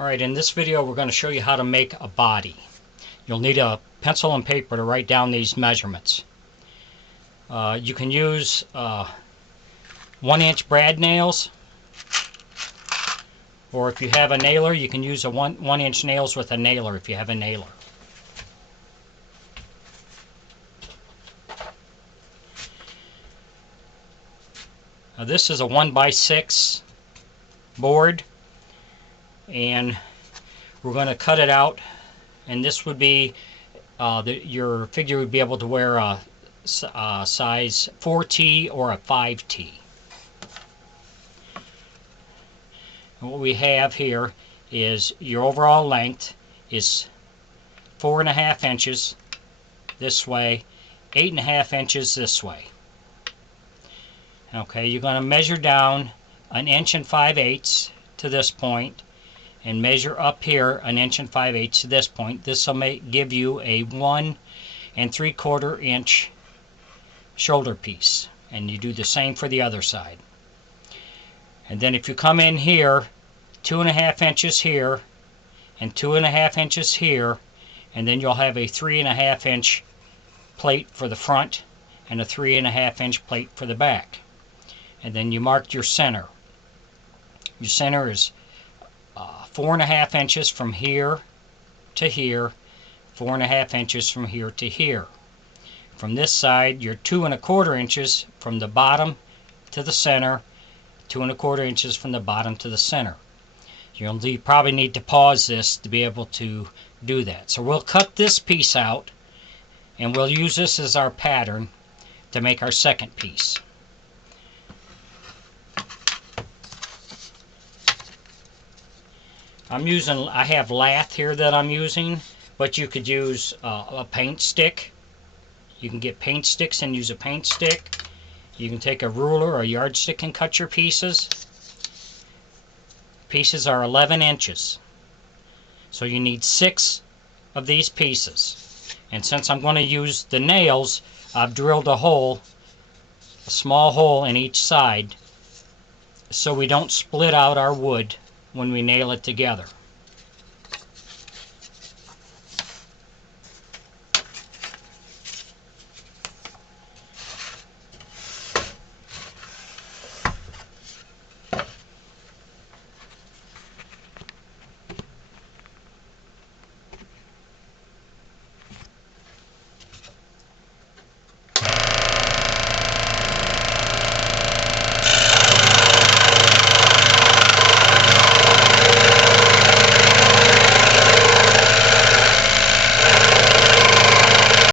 Alright, in this video we're going to show you how to make a body. You'll need a pencil and paper to write down these measurements. You can use 1-inch brad nails, or if you have a nailer you can use a 1-inch nails with a nailer if you have a nailer. Now this is a 1x6 board, and we're going to cut it out, and this would be your figure would be able to wear a size 4T or a 5T. And what we have here is your overall length is 4.5 inches this way, 8.5 inches this way. Okay, you're going to measure down 1 5/8 inches to this point, and measure up here 1 5/8 inches to this point. This will give you a 1 3/4 inch shoulder piece, and you do the same for the other side. And then if you come in here 2.5 inches here and 2.5 inches here, and then you'll have a 3.5 inch plate for the front and a 3.5 inch plate for the back. And then you mark your center. Your center is 4.5 inches from here to here, 4.5 inches from here to here. From this side, you're 2 1/4 inches from the bottom to the center, 2 1/4 inches from the bottom to the center. You'll probably need to pause this to be able to do that. So we'll cut this piece out, and we'll use this as our pattern to make our second piece. I have lath here that I'm using, but you could use a paint stick. You can get paint sticks and use a paint stick. You can take a ruler or a yardstick and cut your pieces. Pieces are 11 inches. So you need 6 of these pieces. And since I'm going to use the nails, I've drilled a small hole in each side, so we don't split out our wood when we nail it together.